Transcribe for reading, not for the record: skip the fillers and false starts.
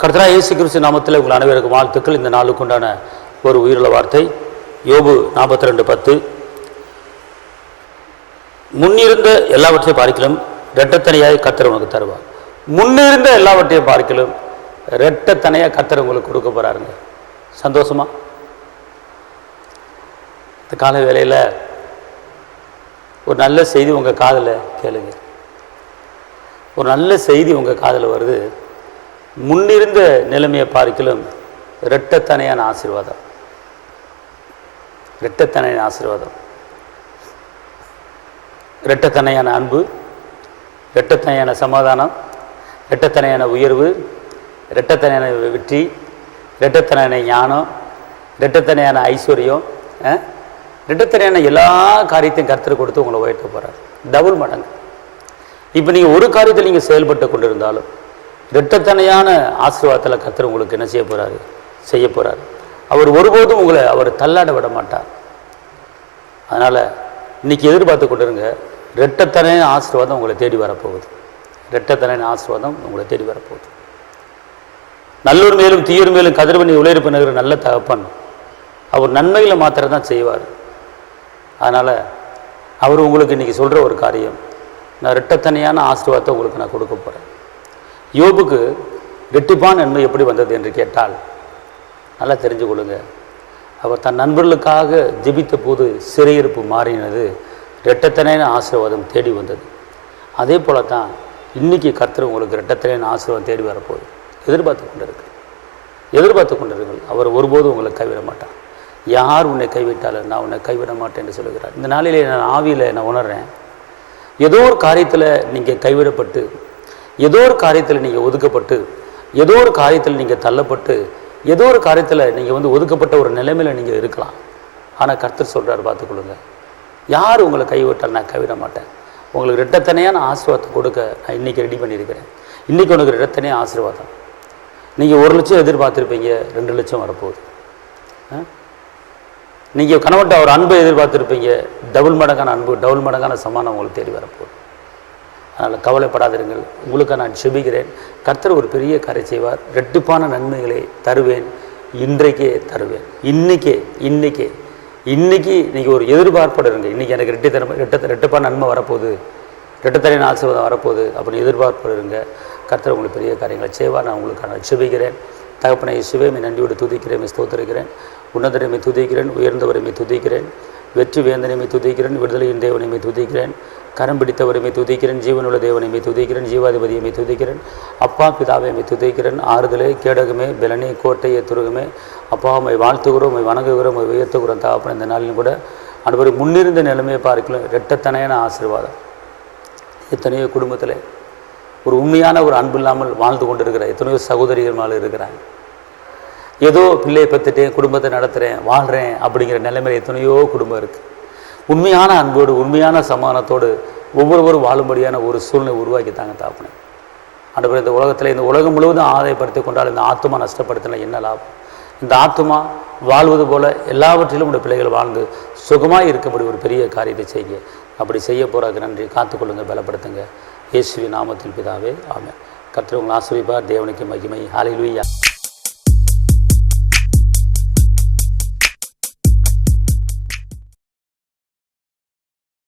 கர்த்தராகிய இயேசு கிறிஸ்து நாமத்தில் உங்கள் அனைவருக்கும் வாழ்த்துக்கள். இந்த நாளுக்கு உண்டான ஒரு உயிருள்ள வார்த்தை யோபு 42:10. முன்னிருந்த எல்லாவற்றையும் பார்க்கலாம் இரட்டத்தனையாய் கர்த்தர் உனக்கு தருவார். முன்னிருந்த எல்லாவற்றையும் பார்க்கலாம் இரட்டத்தனையாக கர்த்தர் உங்களுக்கு கொடுக்க போகிறாருங்க. சந்தோஷமா? இந்த கால வேளையில் ஒரு நல்ல செய்தி உங்கள் காதில் கேளுங்க. ஒரு நல்ல செய்தி உங்கள் காதில் வருது. முன்னிருந்த நிலைமையை பார்க்கலும் இரட்டத்தனையான ஆசீர்வாதம். இரட்டத்தனையான ஆசீர்வாதம், இரட்டத்தனையான அன்பு, இரட்டத்தனையான சமாதானம், இரட்டத்தனையான உயர்வு, இரட்டத்தனையான வெற்றி, இரட்டத்தனையான ஞானம், இரட்டத்தனையான ஐஸ்வர்யம், இரட்டத்தனையான எல்லா காரியத்தையும் கர்த்தர் கொடுத்து உங்களை உயர்த்த போகிறார். டபுள் மடங்கு. இப்போ நீங்கள் ஒரு காரியத்தில் நீங்கள் செயல்பட்டு கொண்டு இருந்தாலும் இரட்டத்தனையான ஆசீர்வாதத்தில் கர்த்தர் உங்களுக்கு என்ன செய்ய போகிறார். அவர் ஒருபோதும் உங்களை அவர் தள்ளாட விட மாட்டார். அதனால் இன்றைக்கி எதிர்பார்த்து கொண்டிருங்க. இரட்டத்தனையான ஆசீர்வாதம் உங்களை தேடி வரப்போகுது. இரட்டத்தனையான ஆசீர்வாதம் உங்களை தேடி வரப்போகுது. நல்லூர் மேலும் தீயூர் மேலும் கதிர்வனி உழைப்பு பண்ணுகிற நல்ல தகப்பன் அவர் நன்மைகளை மாத்திரம் தான் செய்வார். அதனால் அவர் உங்களுக்கு இன்றைக்கி சொல்கிற ஒரு காரியம், நான் இரட்டத்தனையான ஆசீர்வாதத்தை உங்களுக்கு நான் கொடுக்க போகிறேன். யோபுக்கு ரெட்டிப்பான நன்மை எப்படி வந்தது என்று கேட்டால் நல்லா தெரிஞ்சு கொள்ளுங்க. அவர் தன் நண்பர்களுக்காக ஜெபித்த போது சிறையிருப்பு மாறினது இரட்டத்தனையான ஆசீர்வாதம் தேடி வந்தது. அதே போல தான் இன்றைக்கி கர்த்தர் உங்களுக்கு இரட்டத்தனையான ஆசீர்வாதம் தேடி வரப்போகுது. எதிர்பார்த்து கொண்டிருங்கள். அவர் ஒருபோதும் உங்களை கைவிட மாட்டார். யார் உன்னை கைவிட்டாலும் நான் உன்னை கைவிட மாட்டேன் என்று சொல்லுகிறார். இந்த நாளிலே நான் ஆவியில் நான் உணர்றேன், ஏதோ ஒரு காரியத்தில் நீங்கள் கைவிடப்பட்டு, ஏதோ ஒரு காரியத்தில் நீங்கள் ஒதுக்கப்பட்டு, ஏதோ ஒரு காரியத்தில் நீங்கள் தள்ளப்பட்டு, ஏதோ ஒரு காரியத்தில் நீங்கள் ஒதுக்கப்பட்ட ஒரு நிலைமையில் நீங்கள் இருக்கலாம். ஆனால் கர்த்தர் சொல்கிறார், பார்த்துக்கொள்ளுங்க, யார் உங்களை கைவிட்டால் நான் கைவிட மாட்டேன். உங்களுக்கு இரட்டத்தனையான ஆசீர்வாதத்தை கொடுக்க நான் இன்றைக்கி ரெடி பண்ணியிருக்கிறேன். இன்றைக்கி உனக்கு இரட்டத்தனையான ஆசீர்வாதம். நீங்கள் 1 லட்சம் எதிர்பார்த்துருப்பீங்க, 2 லட்சம் வரப்போகுது. நீங்கள் கணவன்ட்ட ஒரு அன்பை எதிர்பார்த்துருப்பீங்க, டபுள் மடங்கான அன்பு, டபுள் மடங்கான சமானம் உங்களுக்கு தேடி வரப்போகுது. அதனால் கவலைப்படாதிருங்கள். உங்களுக்கு நான் செபிக்கிறேன். கர்த்தர் ஒரு பெரிய காரியம் செய்வார். இரட்டிப்பான நன்மைகளை தருவேன். இன்றைக்கே தருவேன். இன்னைக்கு நீங்கள் ஒரு எதிர்பார்ப்போடு இருங்க. இன்றைக்கி எனக்கு இரட்டிப்பான நன்மை வரப்போகுது, இரட்டத்தனையான ஆசீர்வாதம் வரப்போகுது அப்படின்னு எதிர்பார்ப்போடு இருங்க. கர்த்தர் உங்களுக்கு பெரிய காரியங்களை செய்வார். நான் உங்களுக்கு நான் செபிக்கிறேன். தகப்பனை இயேசுவே நன்றியோடு துதிக்கிறேன், ஸ்தோத்திரிக்கிறேன். உன்னதரைமை துதிக்கிறேன், உயர்ந்தவரைமை துதிக்கிறேன், வெற்றி வேந்தனைமை துதிக்கிறேன், விடுதலையின் தேவனைமை துதிக்கிறேன், கரம் பிடித்தவரைமை துதிக்கிறேன், ஜீவனுள்ள தேவனைமை துதிக்கிறேன், ஜீவாதிபதியமை துதிக்கிறேன், அப்பா பிதாவைமை துதிக்கிறேன், ஆறுதலே கேடகமே பெலனே கோட்டையை துருகமே, அப்பா உம்மை வாழ்த்துகிறோம், உம்மை வணங்குகிறோம், உம்மை உயர்த்துகிறோம். தகப்பன் இந்த நாளிலும் கூட அனைவரும் முன்னிருந்த நிலைமையை பார்க்கலாம் இரட்டத்தனையான ஆசீர்வாதம். எத்தனையோ குடும்பத்தில் ஒரு உண்மையான ஒரு அன்பு இல்லாமல் வாழ்ந்து கொண்டிருக்கிற எத்தனையோ சகோதரிகள் இருக்கிறாங்க. ஏதோ பிள்ளையை பெற்றுட்டேன், குடும்பத்தை நடத்துகிறேன், வாழ்கிறேன் அப்படிங்கிற நிலைமையில் எத்தனையோ குடும்பம் இருக்குது. உண்மையான அன்போடு உண்மையான சமாதானத்தோடு ஒவ்வொருவரும் வாழும்படியான ஒரு சூழ்நிலை உருவாக்கித்தாங்க தாப்பினேன். ஆண்டவரே, இந்த உலகத்தில் இந்த உலகம் முழுவதும் ஆதாயப்படுத்தி கொண்டால் இந்த ஆத்மா நஷ்டப்படுத்தினா என்ன லாபம்? இந்த ஆத்மா வாழ்வது போல எல்லாவற்றிலும் உடைய பிள்ளைகள் வாழ்ந்து சுகமாக இருக்கும்படி ஒரு பெரிய காரியத்தை செய்ய. அப்படி செய்ய போகிறாங்க. நன்றி. காத்துக்கொள்ளுங்கள், பலப்படுத்துங்க. இயேசுவின் நாமத்தில் பிதாவே, ஆமென். கர்த்தர் உங்களை ஆசீர்வதிப்பார். தேவனுக்கு மகிமை. ஹல்லேலூயா.